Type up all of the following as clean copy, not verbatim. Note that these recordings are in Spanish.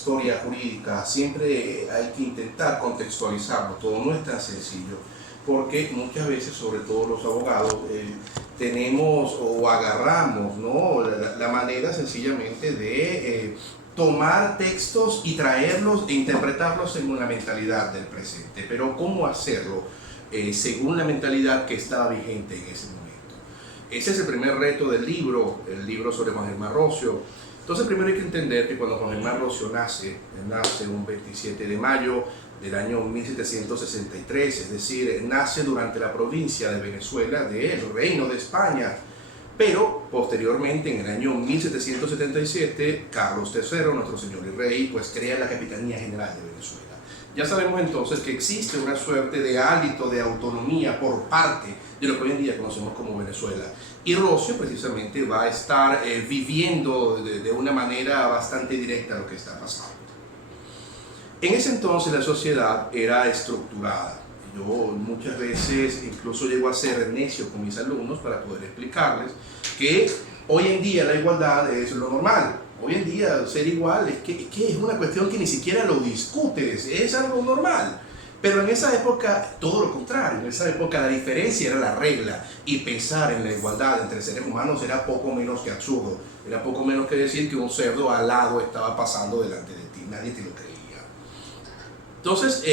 historia jurídica siempre hay que intentar contextualizarlo, todo no es tan sencillo, porque muchas veces, sobre todo los abogados, tenemos o agarramos, ¿no?, la manera sencillamente de tomar textos y traerlos e interpretarlos según la mentalidad del presente. Pero ¿cómo hacerlo según la mentalidad que estaba vigente en ese momento? Ese es el primer reto del libro, el libro sobre Juan Germán Rocio. Entonces primero hay que entender que cuando Juan Germán Rocio nace un 27 de mayo del año 1763, es decir, nace durante la provincia de Venezuela del Reino de España. Pero posteriormente, en el año 1777, Carlos III, nuestro señor y rey, pues crea la Capitanía General de Venezuela. Ya sabemos entonces que existe una suerte de hálito de autonomía por parte de lo que hoy en día conocemos como Venezuela. Y Rocio precisamente va a estar viviendo de una manera bastante directa lo que está pasando. En ese entonces la sociedad era estructurada. Yo muchas veces incluso llego a ser necio con mis alumnos para poder explicarles que hoy en día la igualdad es lo normal. Hoy en día ser igual es que es una cuestión que ni siquiera lo discutes, es algo normal. Pero en esa época todo lo contrario, en esa época la diferencia era la regla y pensar en la igualdad entre seres humanos era poco menos que absurdo. Era poco menos que decir que un cerdo alado estaba pasando delante de ti, nadie te lo creía. Entonces,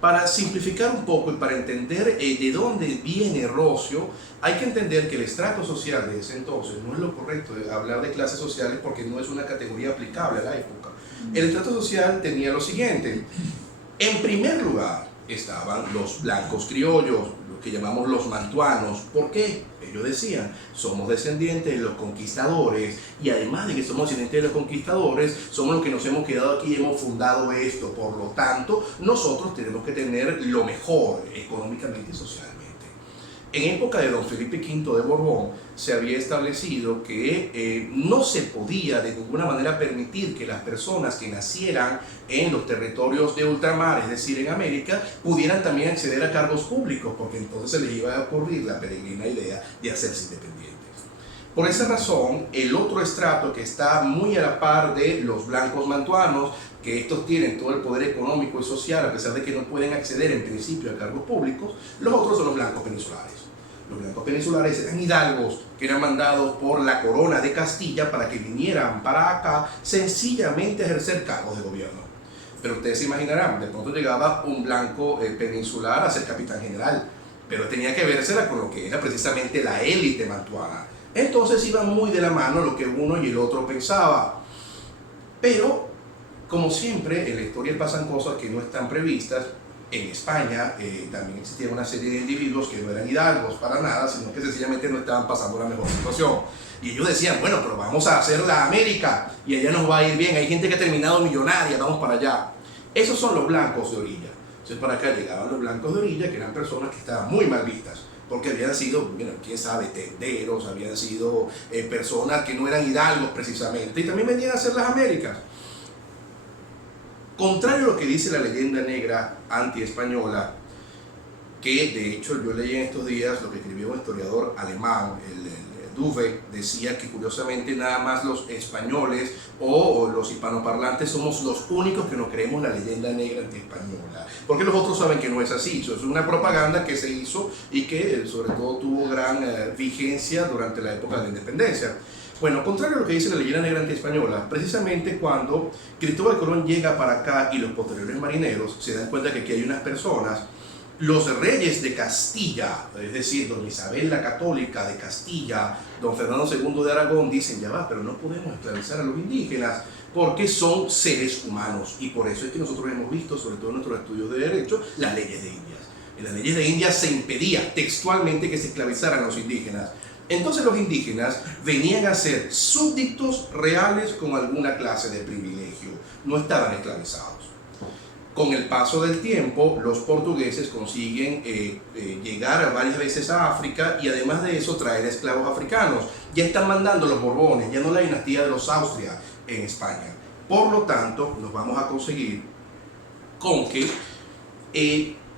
para simplificar un poco y para entender de dónde viene Rocio, hay que entender que el estrato social de ese entonces no es lo correcto hablar de clases sociales porque no es una categoría aplicable a la época. El estrato social tenía lo siguiente: en primer lugar estaban los blancos criollos, lo que llamamos los mantuanos. ¿Por qué? Ellos decían, somos descendientes de los conquistadores y además de que somos descendientes de los conquistadores, somos los que nos hemos quedado aquí y hemos fundado esto. Por lo tanto, nosotros tenemos que tener lo mejor económicamente y socialmente. En época de don Felipe V de Borbón se había establecido que no se podía de ninguna manera permitir que las personas que nacieran en los territorios de ultramar, es decir, en América, pudieran también acceder a cargos públicos, porque entonces se les iba a ocurrir la peregrina idea de hacerse independientes. Por esa razón, el otro estrato que está muy a la par de los blancos mantuanos, que estos tienen todo el poder económico y social, a pesar de que no pueden acceder en principio a cargos públicos, los otros son los blancos peninsulares. Los blancos peninsulares eran hidalgos que eran mandados por la corona de Castilla para que vinieran para acá sencillamente a ejercer cargos de gobierno. Pero ustedes se imaginarán, de pronto llegaba un blanco peninsular a ser capitán general, pero tenía que vérsela con lo que era precisamente la élite mantuana. Entonces iba muy de la mano lo que uno y el otro pensaba. Pero, como siempre, en la historia pasan cosas que no están previstas. En España también existía una serie de individuos que no eran hidalgos para nada, sino que sencillamente no estaban pasando la mejor situación. Y ellos decían, bueno, pero vamos a hacer la América y allá nos va a ir bien. Hay gente que ha terminado millonaria, vamos para allá. Esos son los blancos de orilla. Entonces para acá llegaban los blancos de orilla, que eran personas que estaban muy mal vistas, porque habían sido, bueno, quién sabe, tenderos, habían sido personas que no eran hidalgos precisamente, y también venían a hacer las Américas. Contrario a lo que dice la leyenda negra anti-española, que de hecho yo leí en estos días lo que escribió un historiador alemán, el Duve, decía que curiosamente nada más los españoles o los hispanoparlantes somos los únicos que no creemos la leyenda negra anti-española, porque los otros saben que no es así. Eso es una propaganda que se hizo y que sobre todo tuvo gran vigencia durante la época de la independencia. Bueno, contrario a lo que dice la leyenda negra anti-española, precisamente cuando Cristóbal Colón llega para acá y los posteriores marineros se dan cuenta que aquí hay unas personas, los reyes de Castilla, es decir, doña Isabel la Católica de Castilla, don Fernando II de Aragón, dicen, ya va, pero no podemos esclavizar a los indígenas porque son seres humanos, y por eso es que nosotros hemos visto, sobre todo en nuestros estudios de derecho, las leyes de Indias. En las leyes de Indias se impedía textualmente que se esclavizaran a los indígenas. Entonces los indígenas venían a ser súbditos reales con alguna clase de privilegio, no estaban esclavizados. Con el paso del tiempo, los portugueses consiguen llegar varias veces a África y además de eso traer esclavos africanos. Ya están mandando los Borbones, ya no la dinastía de los Austria en España. Por lo tanto, nos vamos a conseguir con que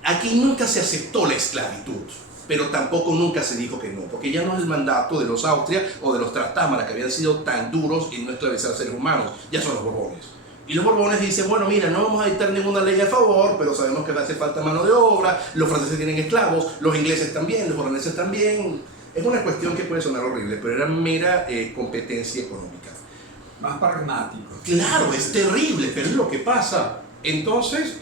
aquí nunca se aceptó la esclavitud, pero tampoco nunca se dijo que no, porque ya no es el mandato de los Austria o de los Trastámara, que habían sido tan duros en no esclavizar seres humanos, ya son los Borbones. Y los Borbones dicen, bueno, mira, no vamos a dictar ninguna ley a favor, pero sabemos que hace falta mano de obra, los franceses tienen esclavos, los ingleses también, los holandeses también. Es una cuestión que puede sonar horrible, pero era mera competencia económica. Más pragmático. Claro, es terrible, pero es lo que pasa. Entonces,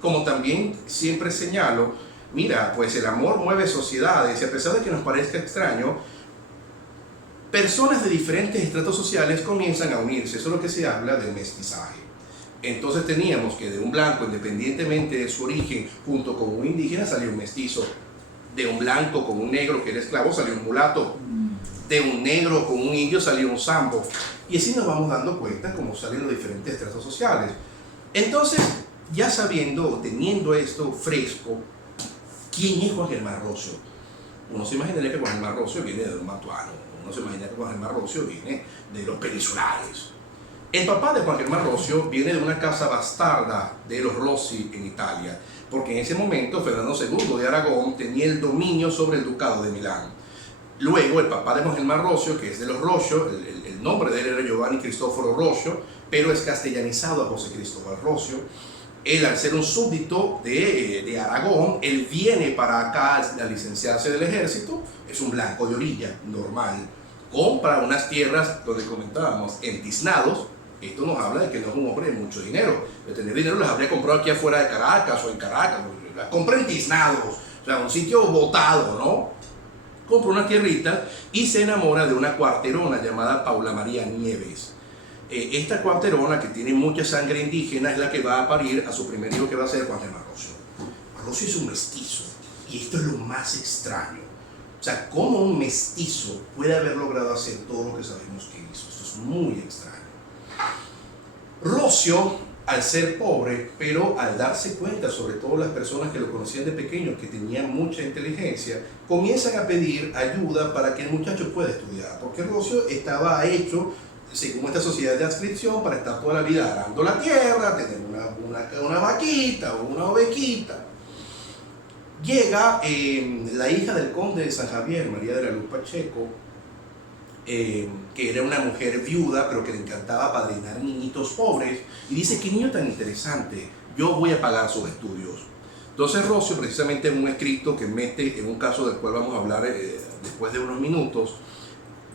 como también siempre señalo, mira, pues el amor mueve sociedades y a pesar de que nos parezca extraño, personas de diferentes estratos sociales comienzan a unirse. Eso es lo que se habla del mestizaje. Entonces teníamos que de un blanco, independientemente de su origen, junto con un indígena salió un mestizo. De un blanco con un negro que era esclavo salió un mulato. De un negro con un indio salió un sambo. Y así nos vamos dando cuenta cómo salen los diferentes estratos sociales. Entonces, ya sabiendo, teniendo esto fresco, ¿quién es Juan Germán Rocio? Uno se imaginaría que Juan Germán Rocio viene de un mantuano. Uno se imagina que Juan Germán Rocio viene de los peninsulares. El papá de Juan Germán Rocio viene de una casa bastarda de los Rossi en Italia, porque en ese momento Fernando II de Aragón tenía el dominio sobre el ducado de Milán. Luego el papá de Juan Germán Rocio, que es de los Rocio, el nombre de él era Giovanni Cristoforo Rocio, pero es castellanizado a José Cristóbal Rocio. Él, al ser un súbdito de Aragón, él viene para acá a licenciarse del ejército, es un blanco de orilla, normal, compra unas tierras donde comentábamos, en Tiznados. Esto nos habla de que no es un hombre de mucho dinero. De tener dinero las habría comprado aquí afuera de Caracas o en Caracas. Las compra en Tiznados, o sea, un sitio botado, ¿no? Compra una tierrita y se enamora de una cuarterona llamada Paula María Nieves. Esta cuarterona, que tiene mucha sangre indígena, es la que va a parir a su primer hijo, que va a ser Juan Germán Rocio. Rocio es un mestizo, y esto es lo más extraño. O sea, ¿cómo un mestizo puede haber logrado hacer todo lo que sabemos que hizo? Esto es muy extraño. Rocio, al ser pobre, pero al darse cuenta, sobre todo las personas que lo conocían de pequeño, que tenían mucha inteligencia, comienzan a pedir ayuda para que el muchacho pueda estudiar, porque Rocio estaba hecho, según esta sociedad de adscripción, para estar toda la vida arando la tierra, tener una vaquita o una ovejita. Llega la hija del conde de San Javier, María de la Luz Pacheco, que era una mujer viuda, pero que le encantaba padrinar niñitos pobres, y dice: qué niño tan interesante, yo voy a pagar sus estudios. Entonces Rocio, precisamente en un escrito que mete en un caso del cual vamos a hablar después de unos minutos,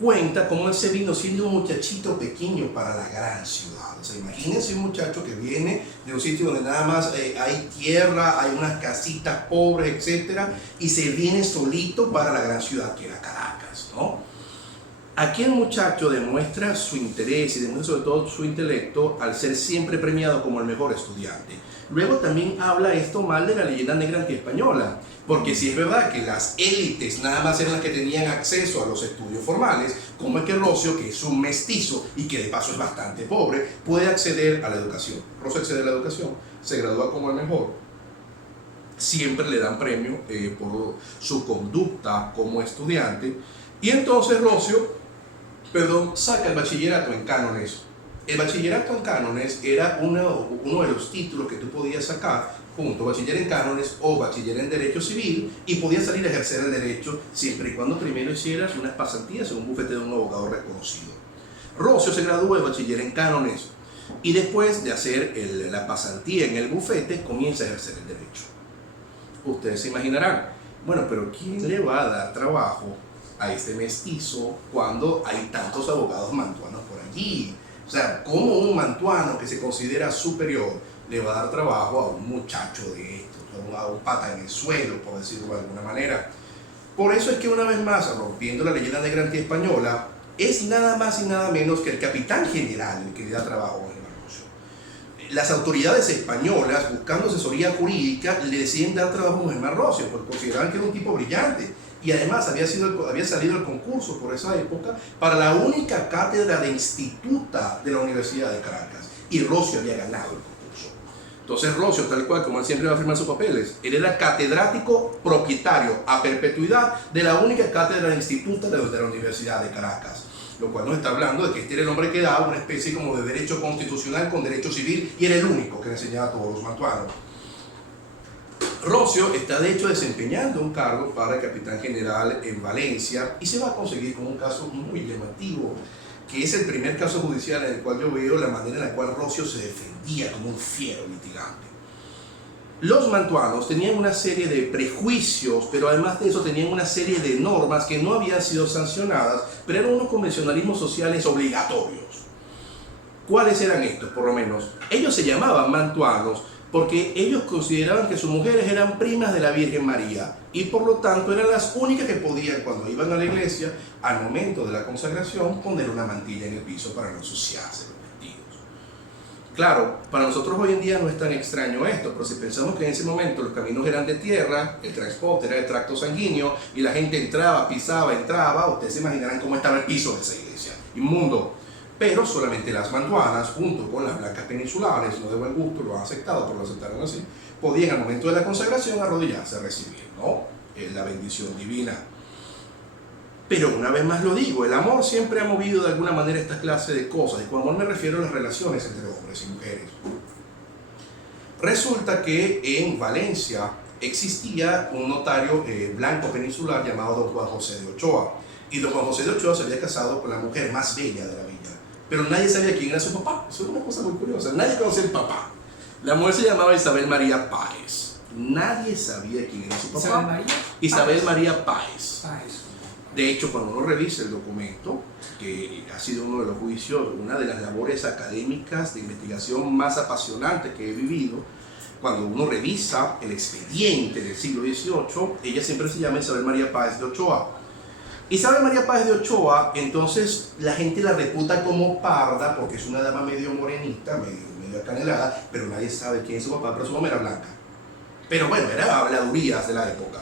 cuenta cómo él se vino siendo un muchachito pequeño para la gran ciudad. O sea, imagínense un muchacho que viene de un sitio donde nada más hay tierra, hay unas casitas pobres, etcétera, y se viene solito para la gran ciudad que era Caracas, ¿no? Aquí el muchacho demuestra su interés y demuestra sobre todo su intelecto al ser siempre premiado como el mejor estudiante. Luego también habla esto mal de la leyenda negra antiespañola, porque si es verdad que las élites nada más eran las que tenían acceso a los estudios formales, ¿cómo es que Rocio, que es un mestizo y que de paso es bastante pobre, puede acceder a la educación? Rocio accede a la educación, se gradúa como el mejor, siempre le dan premio por su conducta como estudiante, y entonces Rocio saca el bachillerato en cánones. El bachillerato en cánones era uno de los títulos que tú podías sacar junto, bachiller en cánones o bachiller en derecho civil, y podías salir a ejercer el derecho siempre y cuando primero hicieras unas pasantías en un bufete de un abogado reconocido. Rocio se graduó de bachiller en cánones y después de hacer la pasantía en el bufete comienza a ejercer el derecho. Ustedes se imaginarán, bueno, pero ¿quién le va a dar trabajo a este mestizo cuando hay tantos abogados mantuanos por allí? O sea, ¿cómo un mantuano que se considera superior le va a dar trabajo a un muchacho de estos, a un pata en el suelo, por decirlo de alguna manera? Por eso es que una vez más, rompiendo la leyenda negra antiespañola, es nada más y nada menos que el capitán general el que le da trabajo a Germán Rocio. Las autoridades españolas, buscando asesoría jurídica, le deciden dar trabajo a Germán Rocio, porque consideraban que era un tipo brillante. Y además había salido el concurso por esa época para la única cátedra de instituta de la Universidad de Caracas. Y Rocio había ganado el concurso. Entonces Rocio, tal cual como él siempre va a firmar sus papeles, él era catedrático propietario a perpetuidad de la única cátedra de instituta de la Universidad de Caracas. Lo cual nos está hablando de que este era el hombre que daba una especie como de derecho constitucional con derecho civil, y era el único que le enseñaba a todos los mantuanos. Rocio está de hecho desempeñando un cargo para el capitán general en Valencia y se va a conseguir con un caso muy llamativo, que es el primer caso judicial en el cual yo veo la manera en la cual Roscio se defendía como un fiero litigante. Los mantuanos tenían una serie de prejuicios, pero además de eso tenían una serie de normas que no habían sido sancionadas, pero eran unos convencionalismos sociales obligatorios. ¿Cuáles eran estos, por lo menos? Ellos se llamaban mantuanos porque ellos consideraban que sus mujeres eran primas de la Virgen María y por lo tanto eran las únicas que podían, cuando iban a la iglesia, al momento de la consagración, poner una mantilla en el piso para no ensuciarse los vestidos. Claro, para nosotros hoy en día no es tan extraño esto, pero si pensamos que en ese momento los caminos eran de tierra, el transporte era de tracto sanguíneo y la gente entraba, pisaba, entraba, ustedes se imaginarán cómo estaba el piso de esa iglesia, inmundo. Pero solamente las mantuanas, junto con las blancas peninsulares, no de buen gusto, lo han aceptado, pero lo aceptaron así, podían al momento de la consagración arrodillarse a recibir, ¿no? La bendición divina. Pero una vez más lo digo, el amor siempre ha movido de alguna manera esta clase de cosas, y con amor me refiero a las relaciones entre hombres y mujeres. Resulta que en Valencia existía un notario blanco peninsular llamado don Juan José de Ochoa, y don Juan José de Ochoa se había casado con la mujer más bella de la villa. Pero nadie sabía quién era su papá. Eso es una cosa muy curiosa. Nadie conocía el papá. La mujer se llamaba Isabel María Páez. Nadie sabía quién era su papá. Isabel María Páez. De hecho, cuando uno revisa el documento, que ha sido uno de los juicios, una de las labores académicas de investigación más apasionantes que he vivido, cuando uno revisa el expediente del siglo XVIII, ella siempre se llama Isabel María Páez de Ochoa. Isabel María Páez de Ochoa, entonces la gente la reputa como parda porque es una dama medio morenita, medio acanelada, pero nadie sabe quién es su papá, pero su mamá era blanca. Pero bueno, era habladurías de la época.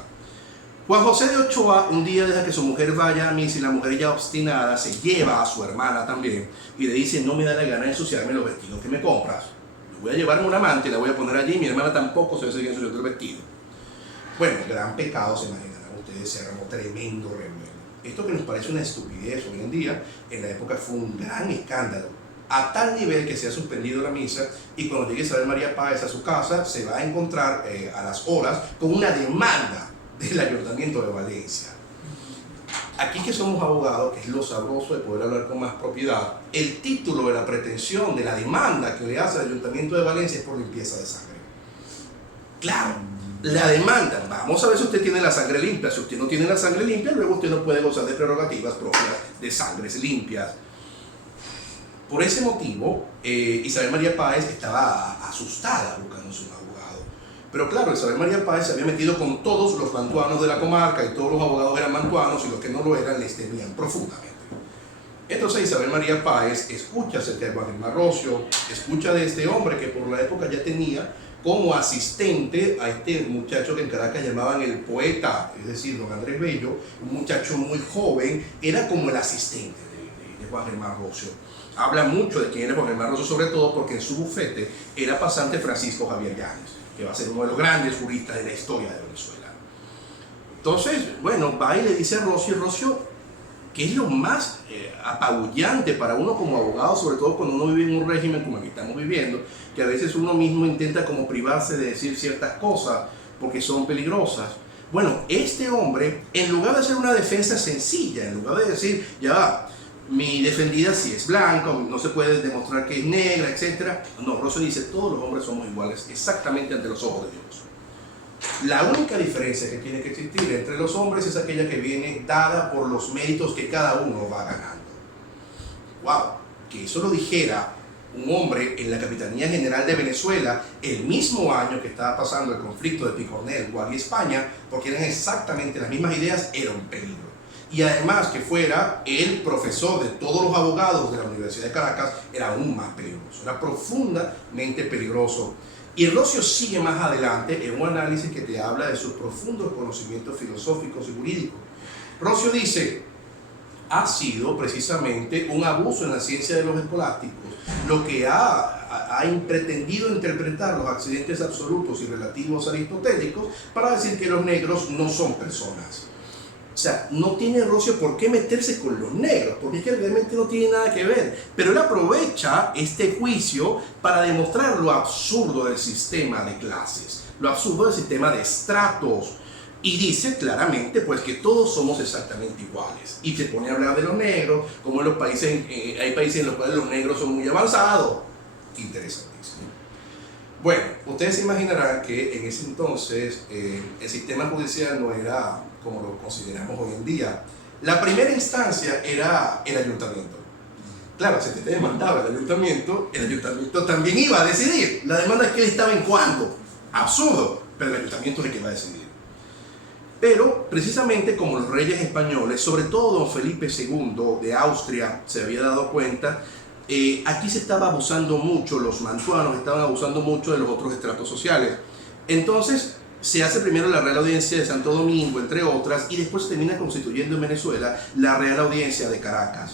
Juan José de Ochoa un día deja que su mujer vaya a misa y la mujer ya obstinada se lleva a su hermana también y le dice: no me da la gana de ensuciarme los vestidos que me compras. Yo voy a llevarme un amante y la voy a poner allí, mi hermana tampoco se va a seguir ensuciando el vestido. Bueno, gran pecado, se imaginarán ustedes, se armó tremendo revuelo. Esto que nos parece una estupidez hoy en día, en la época fue un gran escándalo, a tal nivel que se ha suspendido la misa y cuando llegue Isabel María Páez a su casa se va a encontrar a las horas con una demanda del Ayuntamiento de Valencia. Aquí que somos abogados, que es lo sabroso de poder hablar con más propiedad, el título de la pretensión de la demanda que le hace el Ayuntamiento de Valencia es por limpieza de sangre. Claro, la demanda, vamos a ver si usted tiene la sangre limpia. Si usted no tiene la sangre limpia, luego usted no puede gozar de prerrogativas propias de sangres limpias. Por ese motivo, Isabel María Páez estaba asustada buscándose un abogado. Pero claro, Isabel María Páez se había metido con todos los mantuanos de la comarca y todos los abogados eran mantuanos y los que no lo eran les temían profundamente. Entonces Isabel María Páez escucha acerca de Juan Germán Roscio, escucha de este hombre que por la época ya tenía como asistente a este muchacho que en Caracas llamaban el poeta, es decir, don Andrés Bello, un muchacho muy joven, era como el asistente de Juan Germán Roscio. Habla mucho de quién era Juan Germán Roscio, sobre todo porque en su bufete era pasante Francisco Javier Yáñez, que va a ser uno de los grandes juristas de la historia de Venezuela. Entonces, bueno, va y le dice a Roscio, que es lo más apabullante para uno como abogado, sobre todo cuando uno vive en un régimen como el que estamos viviendo, que a veces uno mismo intenta como privarse de decir ciertas cosas porque son peligrosas. Bueno, este hombre, en lugar de hacer una defensa sencilla, en lugar de decir, ya, mi defendida sí es blanca, no se puede demostrar que es negra, etc. No, Roscio dice, todos los hombres somos iguales exactamente ante los ojos de Dios. La única diferencia que tiene que existir entre los hombres es aquella que viene dada por los méritos que cada uno va ganando. ¡Wow! Que eso lo dijera un hombre en la Capitanía General de Venezuela el mismo año que estaba pasando el conflicto de Picornell, Guardia y España, porque eran exactamente las mismas ideas, era un peligro. Y además que fuera el profesor de todos los abogados de la Universidad de Caracas, era aún más peligroso, era profundamente peligroso. Y Roscio sigue más adelante en un análisis que te habla de sus profundos conocimientos filosóficos y jurídicos. Roscio dice, ha sido precisamente un abuso en la ciencia de los escolásticos lo que ha pretendido interpretar los accidentes absolutos y relativos aristotélicos para decir que los negros no son personas. O sea, no tiene Roscio por qué meterse con los negros, porque es que realmente no tiene nada que ver. Pero él aprovecha este juicio para demostrar lo absurdo del sistema de clases, lo absurdo del sistema de estratos. Y dice claramente pues que todos somos exactamente iguales. Y se pone a hablar de los negros, como en los países, hay países en los cuales los negros son muy avanzados. Interesantísimo. Bueno, ustedes se imaginarán que en ese entonces el sistema judicial no era como lo consideramos hoy en día. La primera instancia era el ayuntamiento. Claro, si te demandaba el ayuntamiento también iba a decidir. La demanda es que él estaba en cuando. Absurdo, pero el ayuntamiento es el que va a decidir. Pero precisamente como los reyes españoles, sobre todo don Felipe II de Austria, se había dado cuenta, aquí se estaba abusando mucho, los mantuanos estaban abusando mucho de los otros estratos sociales. Entonces se hace primero la Real Audiencia de Santo Domingo, entre otras, y después se termina constituyendo en Venezuela la Real Audiencia de Caracas.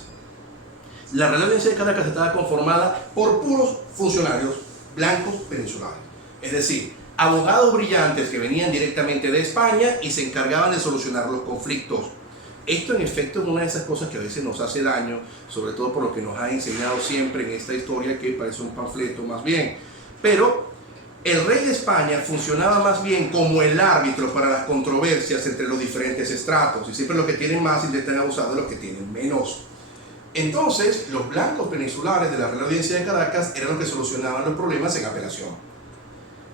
La Real Audiencia de Caracas estaba conformada por puros funcionarios blancos venezolanos, es decir, abogados brillantes que venían directamente de España y se encargaban de solucionar los conflictos. Esto en efecto es una de esas cosas que a veces nos hace daño, sobre todo por lo que nos ha enseñado siempre en esta historia, que parece un panfleto más bien. Pero el rey de España funcionaba más bien como el árbitro para las controversias entre los diferentes estratos, y siempre los que tienen más intentan abusar de los que tienen menos. Entonces, los blancos peninsulares de la Real Audiencia de Caracas eran los que solucionaban los problemas en apelación.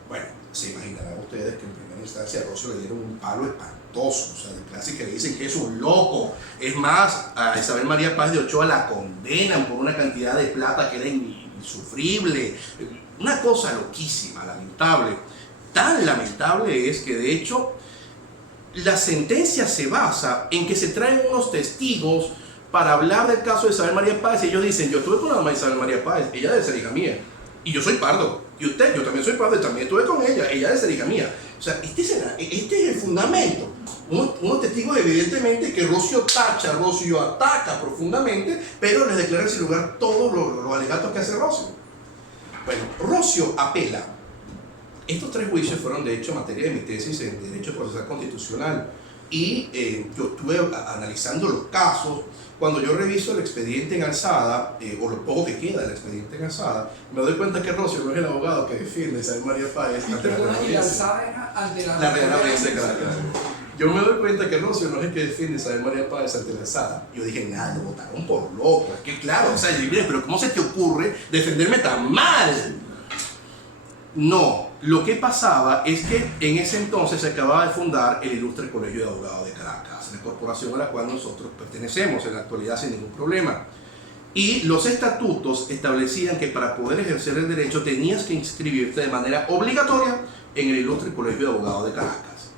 Bueno, se imaginarán ustedes que en primera instancia a Rosio le dieron un palo espantoso, o sea, de clase que le dicen que es un loco. Es más, a Isabel María Páez de Ochoa la condenan por una cantidad de plata que era insufrible. Una cosa loquísima, lamentable. Tan lamentable es que de hecho la sentencia se basa en que se traen unos testigos para hablar del caso de Isabel María Páez, y ellos dicen: yo estuve con la mamá de Isabel María Páez, ella debe ser hija mía, y yo soy pardo, y usted, yo también soy pardo, y también estuve con ella debe ser hija mía. O sea, este es el fundamento. Unos testigos evidentemente que Rosio tacha, Rosio ataca profundamente, pero les declara sin lugar todos los alegatos que hace Rosio. Bueno, Rosio apela. Estos 3 juicios fueron de hecho materia de mi tesis en Derecho Procesal Constitucional, y yo estuve analizando los casos. Cuando yo reviso el expediente en alzada, o lo poco que queda del expediente en alzada, me doy cuenta que Rosio no es el abogado que defiende a Isabel María Páez ante la Real Audiencia. La Real Audiencia de Caracas. Yo me doy cuenta que Rosio no es el que defiende a Isabel María Páez ante la alzada. Yo dije: nada, lo votaron por loco. Es que claro, o sea, yo dije: pero ¿cómo se te ocurre defenderme tan mal? No, lo que pasaba es que en ese entonces se acababa de fundar el Ilustre Colegio de Abogados de Caracas, la corporación a la cual nosotros pertenecemos en la actualidad sin ningún problema. Y los estatutos establecían que para poder ejercer el derecho tenías que inscribirte de manera obligatoria en el Ilustre Colegio de Abogados de Caracas.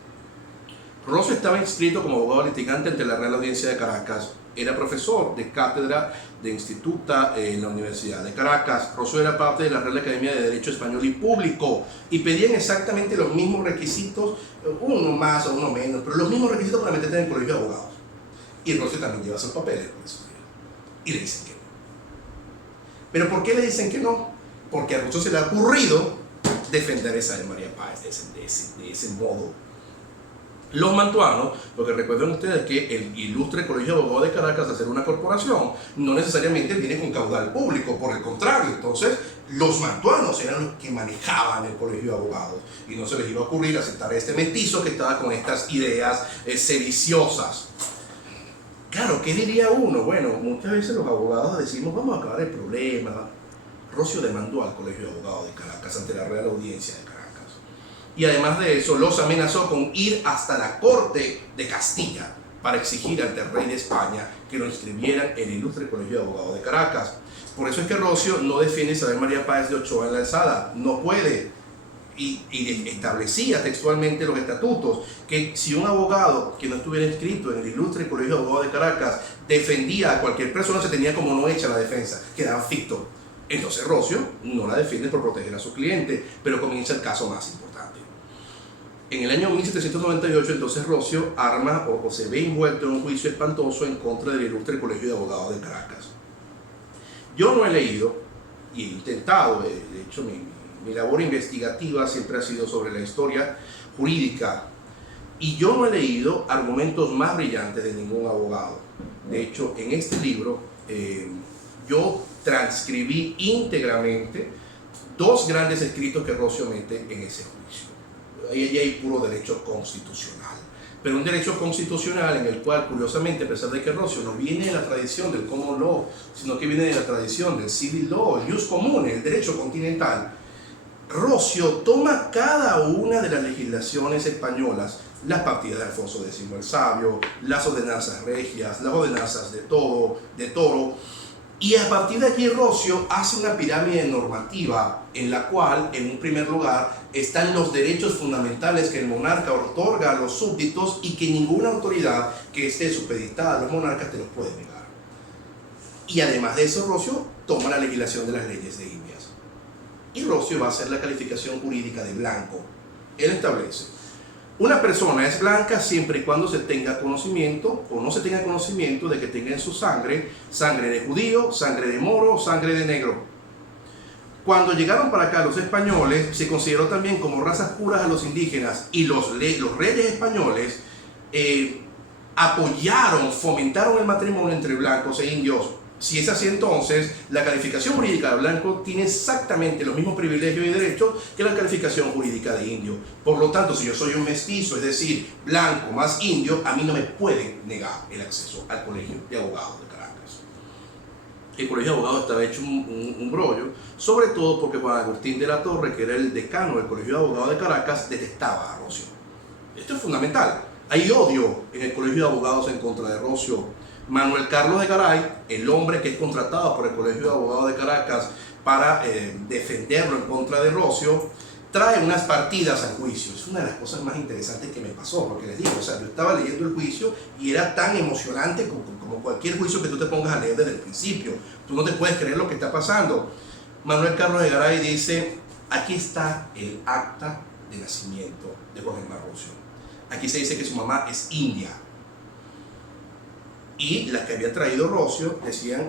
Rosio estaba inscrito como abogado litigante ante la Real Audiencia de Caracas. Era profesor de cátedra de instituta en la Universidad de Caracas. Rosio era parte de la Real Academia de Derecho Español y Público, y pedían exactamente los mismos requisitos, uno más o uno menos, pero los mismos requisitos para meterte en el colegio de abogados. Y Rosio también lleva sus papeles por eso. Y le dicen que no. ¿Pero por qué le dicen que no? Porque a Rosio se le ha ocurrido defender a Isabel María Páez de ese modo. Los mantuanos, porque recuerden ustedes que el Ilustre Colegio de Abogados de Caracas, al ser una corporación, no necesariamente viene con caudal público, por el contrario. Entonces, los mantuanos eran los que manejaban el Colegio de Abogados, y no se les iba a ocurrir aceptar a este mestizo que estaba con estas ideas sediciosas. Claro, ¿qué diría uno? Bueno, muchas veces los abogados decimos: vamos a acabar el problema. Rosio demandó al Colegio de Abogados de Caracas ante la Real Audiencia de Caracas. Y además de eso, los amenazó con ir hasta la Corte de Castilla para exigir ante el rey de España que lo inscribieran en el Ilustre Colegio de Abogados de Caracas. Por eso es que Rosio no defiende a Isabel María Páez de Ochoa en la alzada. No puede. Y establecía textualmente los estatutos que si un abogado que no estuviera inscrito en el Ilustre Colegio de Abogados de Caracas defendía a cualquier persona, se tenía como no hecha la defensa, quedaba ficto. Entonces Rosio no la defiende por proteger a su cliente, pero comienza el caso más importante. En el año 1798, entonces Rosio arma o se ve envuelto en un juicio espantoso en contra del Ilustre Colegio de Abogados de Caracas. Yo no he leído, y he intentado, de hecho mi labor investigativa siempre ha sido sobre la historia jurídica, y yo no he leído argumentos más brillantes de ningún abogado. De hecho, en este libro yo transcribí íntegramente 2 grandes escritos que Rosio mete en ese juicio. Ahí hay puro derecho constitucional. pero un derecho constitucional en el cual, curiosamente, a pesar de que Rocio no viene de la tradición del common law, sino que viene de la tradición del civil law, el jus comune, el derecho continental, Rocio toma cada una de las legislaciones españolas, las partidas de Alfonso X el Sabio, las ordenanzas regias, las ordenanzas de Toro, y a partir de allí Rocio hace una pirámide normativa en la cual, en un primer lugar, están los derechos fundamentales que el monarca otorga a los súbditos y que ninguna autoridad que esté supeditada a los monarcas te los puede negar. Y además de eso, Rocio toma la legislación de las leyes de Indias. Y Rocio va a hacer la calificación jurídica de blanco. Él establece: una persona es blanca siempre y cuando se tenga conocimiento o no se tenga conocimiento de que tenga en su sangre de judío, sangre de moro, sangre de negro. Cuando llegaron para acá los españoles, se consideró también como razas puras a los indígenas, y los reyes españoles apoyaron, fomentaron el matrimonio entre blancos e indios. Si es así, entonces la calificación jurídica de blanco tiene exactamente los mismos privilegios y derechos que la calificación jurídica de indio. Por lo tanto, si yo soy un mestizo, es decir, blanco más indio, a mí no me pueden negar el acceso al Colegio de Abogados de Caracas. El Colegio de Abogados estaba hecho un brollo, sobre todo porque Juan Agustín de la Torre, que era el decano del Colegio de Abogados de Caracas, detestaba a Rocio. Esto es fundamental. Hay odio en el Colegio de Abogados en contra de Rocio. Manuel Carlos de Garay, el hombre que es contratado por el Colegio de Abogados de Caracas para defenderlo en contra de Rocio, trae unas partidas al juicio. Es una de las cosas más interesantes que me pasó, porque les digo, o sea, yo estaba leyendo el juicio y era tan emocionante como cualquier juicio que tú te pongas a leer desde el principio. Tú no te puedes creer lo que está pasando. Manuel Carlos de Garay dice: aquí está el acta de nacimiento de Jorge Germán Rocio. Aquí se dice que su mamá es india. Y las que había traído Rocio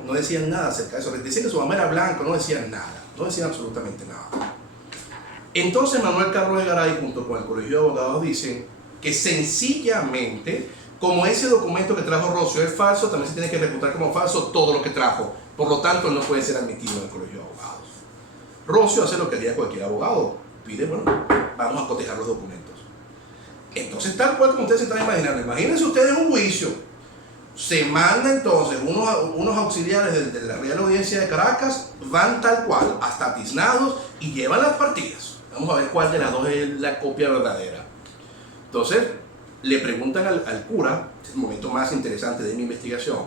no decían nada acerca de eso. Decían que su mamá era blanca, no decían nada, no decían absolutamente nada. Entonces Manuel Carlos de Garay, junto con el Colegio de Abogados, dicen que sencillamente, como ese documento que trajo Rocio es falso, también se tiene que reputar como falso todo lo que trajo. Por lo tanto, él no puede ser admitido en el Colegio de Abogados. Rocio hace lo que haría cualquier abogado. Pide, bueno, vamos a cotejar los documentos. Entonces, tal cual como ustedes se están imaginando, imagínense ustedes un juicio. Se manda entonces unos auxiliares de la Real Audiencia de Caracas, van tal cual, hasta tiznados, y llevan las partidas. Vamos a ver cuál de las dos es la copia verdadera. Entonces, le preguntan al cura, es el momento más interesante de mi investigación,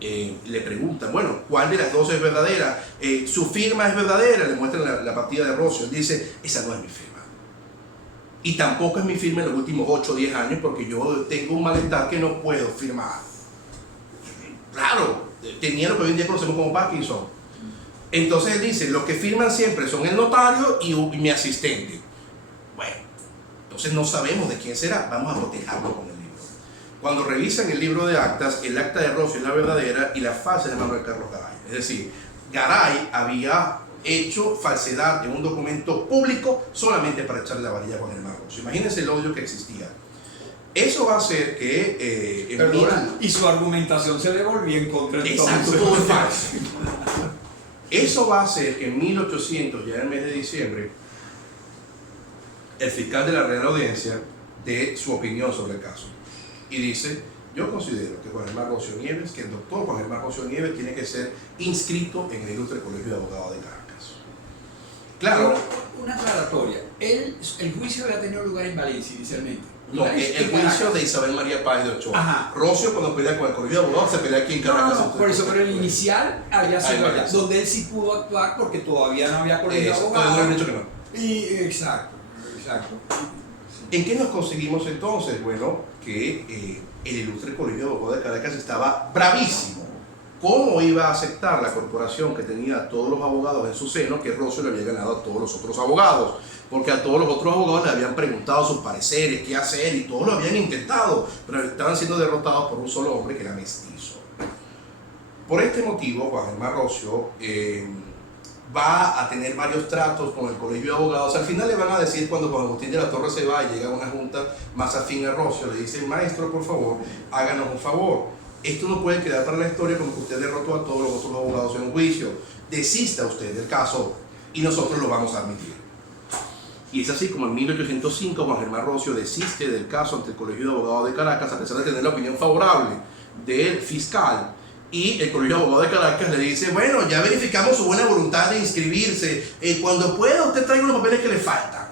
le preguntan, bueno, ¿cuál de las dos es verdadera? Su firma es verdadera, le muestran la partida de Rocio. Él dice: esa no es mi firma. Y tampoco es mi firma en los últimos 8 o 10 años, porque yo tengo un malestar que no puedo firmar. Claro, tenía lo que hoy en día conocemos como Parkinson. Entonces él dice: los que firman siempre son el notario y mi asistente. Bueno, entonces no sabemos de quién será, vamos a cotejarlo con el libro. Cuando revisan el libro de actas, el acta de Rocio es la verdadera y la falsa es de Manuel Carlos Garay. Es decir, Garay había hecho falsedad de un documento público solamente para echarle la varilla con el Germán Rocio. Imagínense el odio que existía. Eso va a hacer que y su argumentación se le volvió en contra de exacto, todo es falso. Eso va a hacer que en 1800, ya en el mes de diciembre, el fiscal de la Real Audiencia dé su opinión sobre el caso y dice: yo considero que Juan Germán Rocio Nieves, que el doctor Juan Germán Rocio Nieves tiene que ser inscrito en el Ilustre Colegio de Abogados de Caracas. Claro. Una aclaratoria. El juicio había tenido lugar en Valencia inicialmente. No, el juicio de Isabel María Páez de Ochoa. Ajá. Rocio, cuando pelea con el Colegio de Abogados, se pelea aquí en Caracas. No, por eso, pero el inicial había sido allá, donde él sí pudo actuar porque todavía no había Colegio de Abogados. Todo el dicho que no. Exacto. ¿En qué nos conseguimos entonces? Bueno, que el Ilustre Colegio de Abogados de Caracas estaba bravísimo. ¿Cómo iba a aceptar la corporación que tenía a todos los abogados en su seno que Rocio le había ganado a todos los otros abogados? Porque a todos los otros abogados le habían preguntado sus pareceres, qué hacer, y todos lo habían intentado, pero estaban siendo derrotados por un solo hombre que era mestizo. Por este motivo, Juan Germán Rocio va a tener varios tratos con el Colegio de Abogados. Al final le van a decir, cuando Juan Agustín de la Torre se va y llega a una junta más afín a Rocio, le dicen: maestro, por favor, háganos un favor. Esto no puede quedar para la historia como que usted derrotó a todos los otros abogados en un juicio. Desista usted del caso y nosotros lo vamos a admitir. Y es así como en 1805 Juan Germán Rocio desiste del caso ante el Colegio de Abogados de Caracas, a pesar de tener la opinión favorable del fiscal. Y el Colegio de Abogados de Caracas le dice, bueno, ya verificamos su buena voluntad de inscribirse, cuando pueda usted traiga los papeles que le faltan.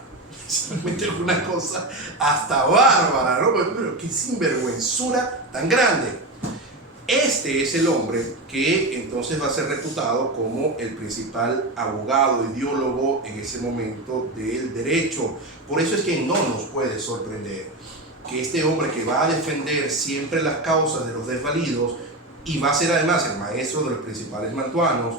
Realmente es una cosa hasta bárbara, ¿no? Pero qué sinvergüenzura tan grande. Este es el hombre que entonces va a ser reputado como el principal abogado, ideólogo en ese momento del derecho. Por eso es que no nos puede sorprender que este hombre que va a defender siempre las causas de los desvalidos y va a ser además el maestro de los principales mantuanos,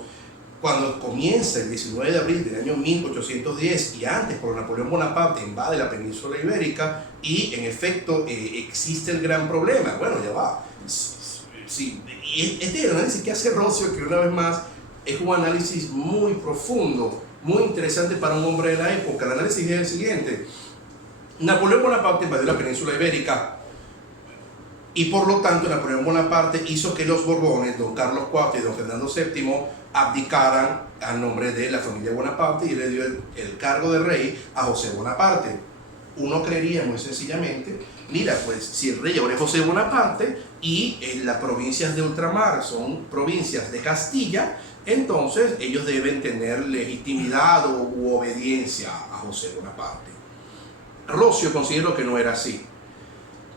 cuando comienza el 19 de abril del año 1810 y antes por Napoleón Bonaparte invade la península ibérica y en efecto existe el gran problema. Bueno, ya va. Sí, y este es el análisis que hace Rocio, que una vez más es un análisis muy profundo, muy interesante para un hombre de la época. El análisis es el siguiente: Napoleón Bonaparte invadió la península ibérica y por lo tanto Napoleón Bonaparte hizo que los Borbones, don Carlos IV y don Fernando VII, abdicaran al nombre de la familia Bonaparte y le dio el cargo de rey a José Bonaparte. Uno creería muy sencillamente, mira, pues si el rey ahora es José Bonaparte y las provincias de ultramar son provincias de Castilla, entonces ellos deben tener legitimidad u obediencia a José Bonaparte. Rocio consideró que no era así,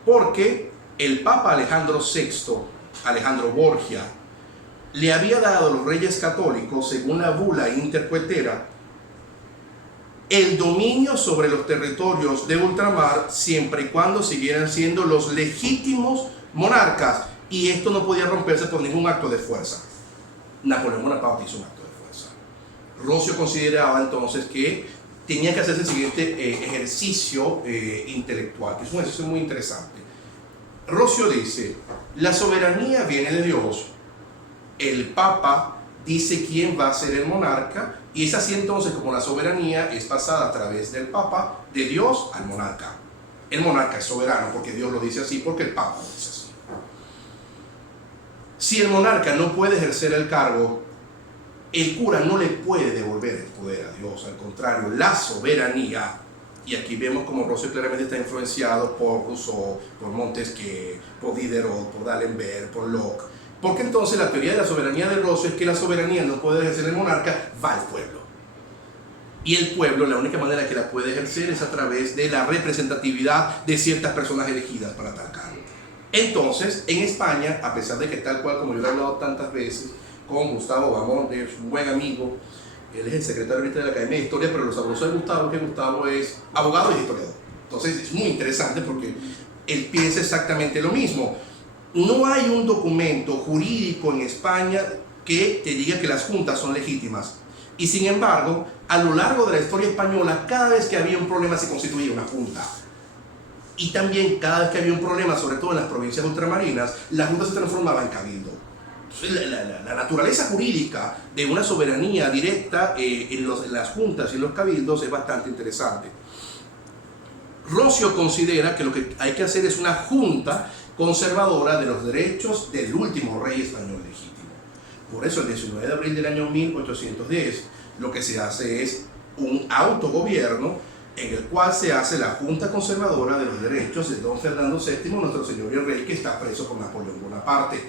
porque el Papa Alejandro VI, Alejandro Borgia, le había dado a los reyes católicos, según la bula intercuetera, el dominio sobre los territorios de ultramar siempre y cuando siguieran siendo los legítimos monarcas, y esto no podía romperse por ningún acto de fuerza. Napoleón Bonaparte hizo un acto de fuerza. Rocio consideraba entonces que tenía que hacerse el siguiente ejercicio intelectual, que es un ejercicio muy interesante. Rocio dice, la soberanía viene de Dios, el Papa dice quién va a ser el monarca, y es así entonces como la soberanía es pasada a través del Papa, de Dios al monarca. El monarca es soberano porque Dios lo dice así, porque el Papa lo dice así. Si el monarca no puede ejercer el cargo, el cura no le puede devolver el poder a Dios. Al contrario, la soberanía, y aquí vemos como Rocio claramente está influenciado por Rousseau, por Montesquieu, por Diderot, por D'Alembert, por Locke, porque entonces la teoría de la soberanía de Rocio es que la soberanía no puede ejercer el monarca, va al pueblo. Y el pueblo, la única manera que la puede ejercer es a través de la representatividad de ciertas personas elegidas para tal cargo. Entonces, en España, a pesar de que tal cual como yo lo he hablado tantas veces con Gustavo Bamonde, es un buen amigo, él es el secretario ahorita de la Academia de Historia, pero lo sabroso de Gustavo es que Gustavo es abogado y historiador. Entonces es muy interesante porque él piensa exactamente lo mismo. No hay un documento jurídico en España que te diga que las juntas son legítimas. Y sin embargo, a lo largo de la historia española, cada vez que había un problema se constituía una junta. Y también cada vez que había un problema, sobre todo en las provincias ultramarinas, la junta se transformaba en cabildo. Entonces, la naturaleza jurídica de una soberanía directa en las juntas y en los cabildos es bastante interesante. Rocio considera que lo que hay que hacer es una junta conservadora de los derechos del último rey español legítimo. Por eso el 19 de abril del año 1810 lo que se hace es un autogobierno en el cual se hace la Junta Conservadora de los Derechos de don Fernando VII, nuestro señor y rey, que está preso por Napoleón Bonaparte.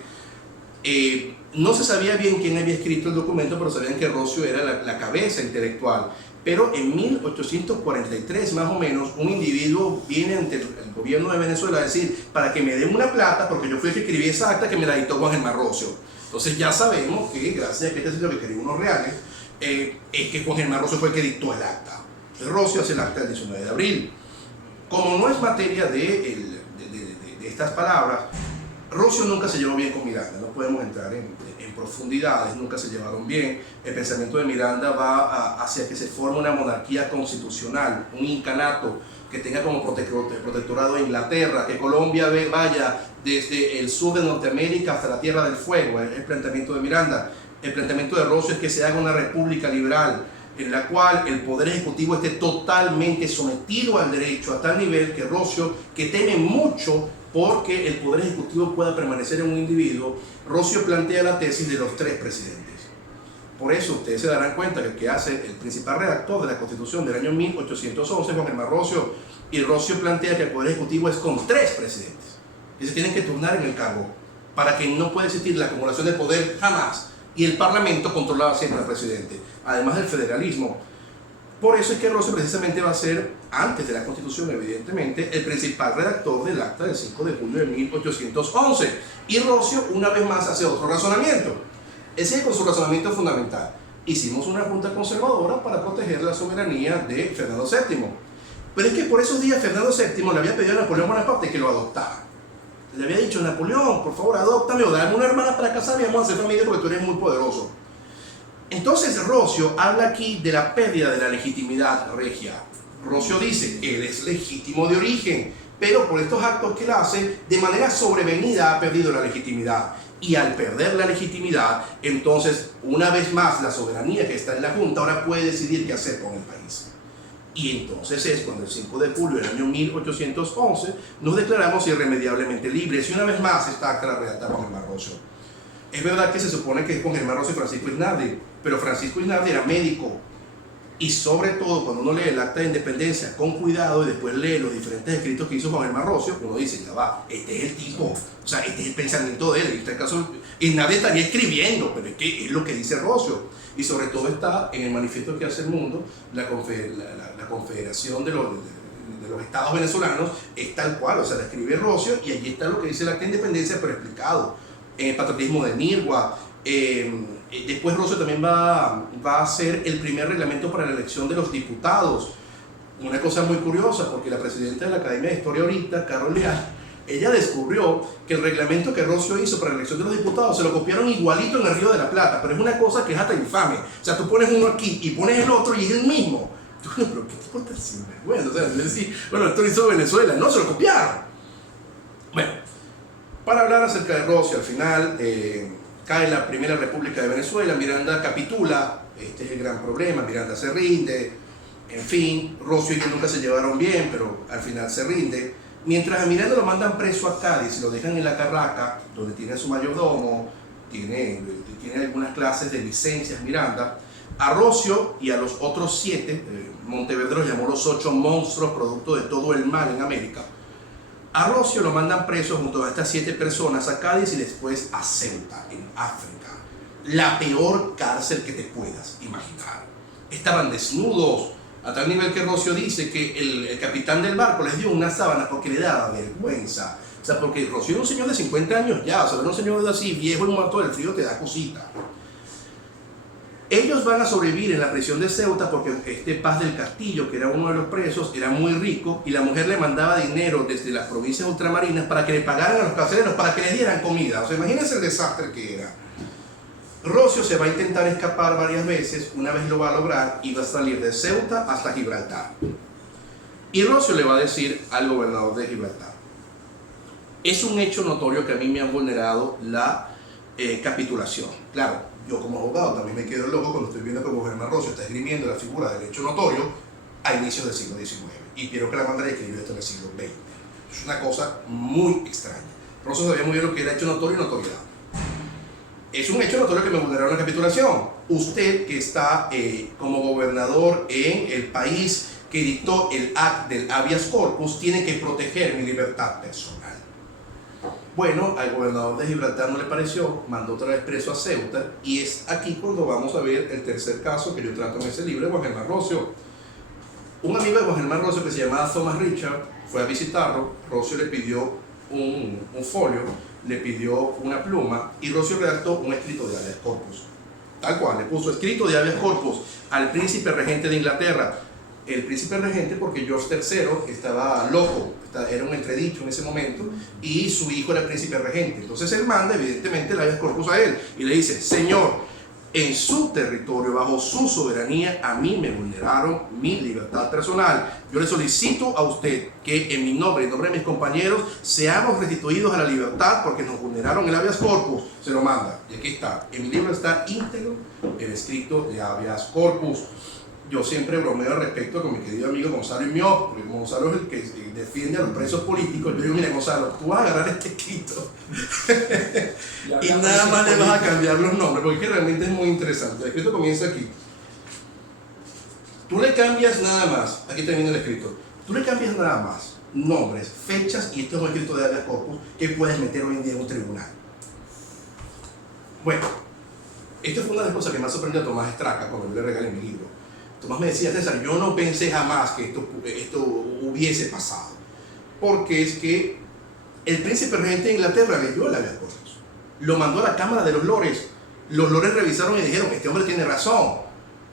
No se sabía bien quién había escrito el documento, pero sabían que Rocio era la cabeza intelectual. Pero en 1843, más o menos, un individuo viene ante el gobierno de Venezuela a decir, para que me den una plata, porque yo fui el que escribí esa acta que me la dictó Juan Germán Rocio. Entonces ya sabemos que, gracias a que este señor que escribió unos reales, es que Juan Germán Rocio fue el que dictó el acta. Entonces Rocio hace el acta el 19 de abril. Como no es materia de estas palabras, Rocio nunca se llevó bien con Miranda, no podemos entrar en profundidades, nunca se llevaron bien. El pensamiento de Miranda va hacia que se forme una monarquía constitucional, un incanato que tenga como protectorado a Inglaterra, que Colombia vaya desde el sur de Norteamérica hasta la Tierra del Fuego, es el planteamiento de Miranda. El planteamiento de Rocio es que se haga una república liberal, en la cual el poder ejecutivo esté totalmente sometido al derecho, a tal nivel que Rocio, que teme mucho porque el poder ejecutivo pueda permanecer en un individuo, Rocio plantea la tesis de los tres presidentes. Por eso ustedes se darán cuenta que el que hace el principal redactor de la Constitución del año 1811, Juan Germán Rocio, y Rocio plantea que el Poder Ejecutivo es con 3 presidentes, que se tienen que turnar en el cargo, para que no pueda existir la acumulación de poder jamás, y el Parlamento controlaba siempre al presidente, además del federalismo. Por eso es que Rocio precisamente va a ser, antes de la Constitución evidentemente, el principal redactor del acta del 5 de julio de 1811. Y Rocio una vez más hace otro razonamiento. Ese es con su razonamiento fundamental. Hicimos una junta conservadora para proteger la soberanía de Fernando VII. Pero es que por esos días Fernando VII le había pedido a Napoleón Bonaparte que lo adoptara. Le había dicho: Napoleón, por favor, adóptame o dame una hermana para casarme y vamos a hacer familia porque tú eres muy poderoso. Entonces Rocio habla aquí de la pérdida de la legitimidad regia. Rocio dice que él es legítimo de origen, pero por estos actos que él hace, de manera sobrevenida ha perdido la legitimidad. Y al perder la legitimidad, entonces, una vez más, la soberanía que está en la Junta ahora puede decidir qué hacer con el país. Y entonces es cuando el 5 de julio del año 1811 nos declaramos irremediablemente libres. Y una vez más esta acta la redacta Juan Germán Rocio. Es verdad que se supone que es Juan Germán Rocio y Francisco Isnardi, pero Francisco Isnardi era médico. Y sobre todo, cuando uno lee el acta de independencia con cuidado y después lee los diferentes escritos que hizo Juan Germán Rocio, uno dice: ya va, este es el tipo, o sea, este es el pensamiento de él. En este caso, Isnardi estaría escribiendo, pero es que es lo que dice Rocio. Y sobre todo está en el manifiesto que hace el mundo, la Confederación de los Estados Venezolanos, es tal cual, o sea, la escribe Rocio, y allí está lo que dice el acta de independencia, pero explicado. En el patriotismo de Nirgua. Después Rocio también va a hacer el primer reglamento para la elección de los diputados. Una cosa muy curiosa, porque la presidenta de la Academia de Historia ahorita, Carol Leal, ella descubrió que el reglamento que Rocio hizo para la elección de los diputados se lo copiaron igualito en el Río de la Plata, pero es una cosa que es hasta infame. O sea, tú pones uno aquí y pones el otro y es el mismo. Pero ¿qué tipo tan sinvergüenza? O sea, es decir, bueno, esto lo hizo Venezuela, no, se lo copiaron. Bueno, para hablar acerca de Rocio, al final cae la Primera República de Venezuela, Miranda capitula, este es el gran problema, Miranda se rinde, en fin, Rocio y que nunca se llevaron bien, pero al final se rinde. Mientras a Miranda lo mandan preso a Cádiz y lo dejan en la Carraca, donde tiene su mayordomo, tiene algunas clases de licencias Miranda, a Rocio y a los otros 7, Montevedro los llamó los 8 monstruos producto de todo el mal en América. A Rocio lo mandan preso junto a estas 7 personas a Cádiz y después a Ceuta, en África. La peor cárcel que te puedas imaginar. Estaban desnudos, a tal nivel que Rocio dice que el capitán del barco les dio una sábana porque le daba vergüenza. O sea, porque Rocio era un señor de 50 años ya, o sea, era un señor así viejo y muerto del frío, te da cosita. Ellos van a sobrevivir en la prisión de Ceuta porque Paz del Castillo, que era uno de los presos, era muy rico y la mujer le mandaba dinero desde las provincias ultramarinas para que le pagaran a los carceleros, para que les dieran comida. O sea, imagínense el desastre que era. Rocio se va a intentar escapar varias veces, una vez lo va a lograr y va a salir de Ceuta hasta Gibraltar. Y Rocio le va a decir al gobernador de Gibraltar: es un hecho notorio que a mí me han vulnerado la capitulación. Claro, yo como abogado también me quedo loco cuando estoy viendo que Juan Germán Rocio está esgrimiendo la figura del hecho notorio a inicios del siglo XIX. Y Piero Calamandrei escribió esto en el siglo XX. Es una cosa muy extraña. Rocio sabía muy bien lo que era hecho notorio y notoriedad. Es un hecho notorio que me vulneraron la capitulación. Usted que está como gobernador en el país que dictó el acto del habeas corpus tiene que proteger mi libertad personal. Bueno, al gobernador de Gibraltar no le pareció, mandó otra vez preso a Ceuta, y es aquí cuando vamos a ver el tercer caso que yo trato en ese libro de Juan Germán Rocio. Un amigo de Juan Germán Rocio que se llamaba Thomas Richard fue a visitarlo. Rocio le pidió un folio, le pidió una pluma y Rocio redactó un escrito de habeas corpus. Tal cual, le puso escrito de habeas corpus al príncipe regente de Inglaterra. El príncipe regente porque George III estaba loco, era un entredicho en ese momento, y su hijo era el príncipe regente. Entonces él manda evidentemente el habeas corpus a él y le dice: señor, en su territorio, bajo su soberanía, a mí me vulneraron mi libertad personal. Yo le solicito a usted que en mi nombre y en nombre de mis compañeros seamos restituidos a la libertad porque nos vulneraron el habeas corpus. Se lo manda. Y aquí está. En mi libro está íntegro el escrito de habeas corpus. yo siempre bromeo al respecto con mi querido amigo Gonzalo Imió, porque Gonzalo es el que defiende a los presos políticos. Yo digo, mira Gonzalo, tú vas a agarrar este escrito y nada más le vas a cambiar los nombres, porque realmente es muy interesante. El escrito comienza aquí. Tú le cambias nada más, aquí termina el escrito, tú le cambias nada más nombres, fechas, y esto es un escrito de habeas corpus que puedes meter hoy en día en un tribunal. Bueno, esto fue una de las cosas que más sorprendió a Tomás Estraca cuando yo le regalé mi libro. Tomás me decía, César, yo no pensé jamás que esto hubiese pasado, porque es que el príncipe regente de Inglaterra leyó el habeas corpus, lo mandó a la Cámara de los Lores revisaron y dijeron, este hombre tiene razón,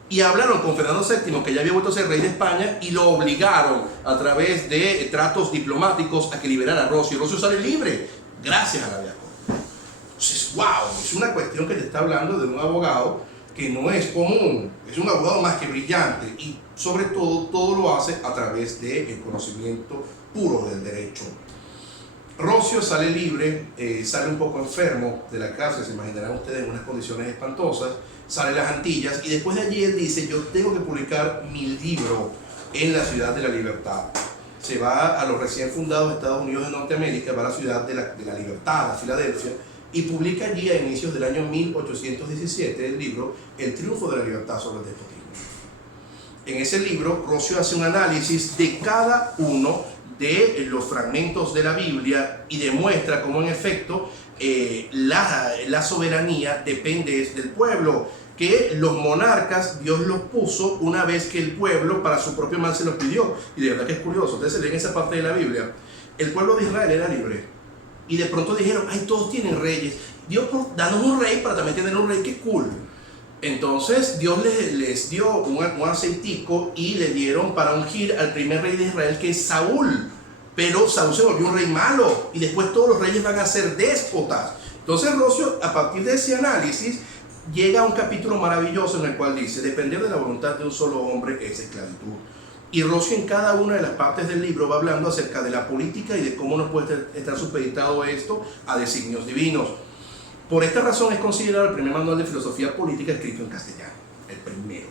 y hablaron con Fernando VII, que ya había vuelto a ser rey de España, y lo obligaron a través de tratos diplomáticos a que liberara a Roscio. Roscio sale libre gracias al habeas corpus. Entonces, wow, es una cuestión que te está hablando de un abogado que no es común, es un abogado más que brillante, y sobre todo lo hace a través del conocimiento puro del derecho. Roscio sale libre, sale un poco enfermo de la cárcel, se imaginarán ustedes, en unas condiciones espantosas, sale a las Antillas, y después de allí él dice, yo tengo que publicar mi libro en la ciudad de la libertad. Se va a los recién fundados Estados Unidos de Norteamérica, va a la ciudad de la libertad, a Filadelfia, y publica allí a inicios del año 1817 el libro El triunfo de la libertad sobre el despotismo. En ese libro, Roscio hace un análisis de cada uno de los fragmentos de la Biblia y demuestra cómo en efecto la soberanía depende del pueblo, que los monarcas Dios los puso una vez que el pueblo para su propio mal se los pidió. Y de verdad que es curioso, ustedes se leen esa parte de la Biblia, el pueblo de Israel era libre, y de pronto dijeron, ay, todos tienen reyes, Dios, danos un rey para también tener un rey, que cool. Entonces Dios les dio un aceitico y le dieron para ungir al primer rey de Israel, que es Saúl. Pero Saúl se volvió un rey malo, y después todos los reyes van a ser déspotas. Entonces Roscio, a partir de ese análisis, llega a un capítulo maravilloso en el cual dice, depender de la voluntad de un solo hombre es esclavitud. Y Roscio en cada una de las partes del libro va hablando acerca de la política y de cómo no puede estar supeditado esto a designios divinos. Por esta razón es considerado el primer manual de filosofía política escrito en castellano, el primero.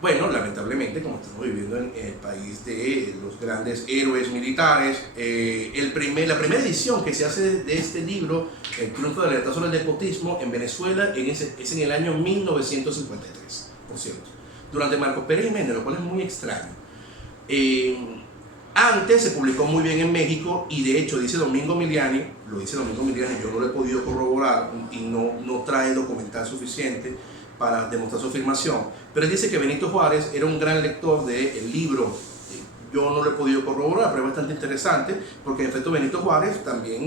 Bueno, lamentablemente, como estamos viviendo en el país de los grandes héroes militares, la primera edición que se hace de este libro, El triunfo de la libertad sobre el despotismo, en Venezuela es en el año 1953, por cierto, durante Marcos Pérez Jiménez, lo cual es muy extraño. Antes se publicó muy bien en México, y de hecho dice Domingo Miliani, yo no lo he podido corroborar y no trae documental suficiente para demostrar su afirmación, pero él dice que Benito Juárez era un gran lector del libro. Yo no lo he podido corroborar, pero es bastante interesante, porque en efecto Benito Juárez también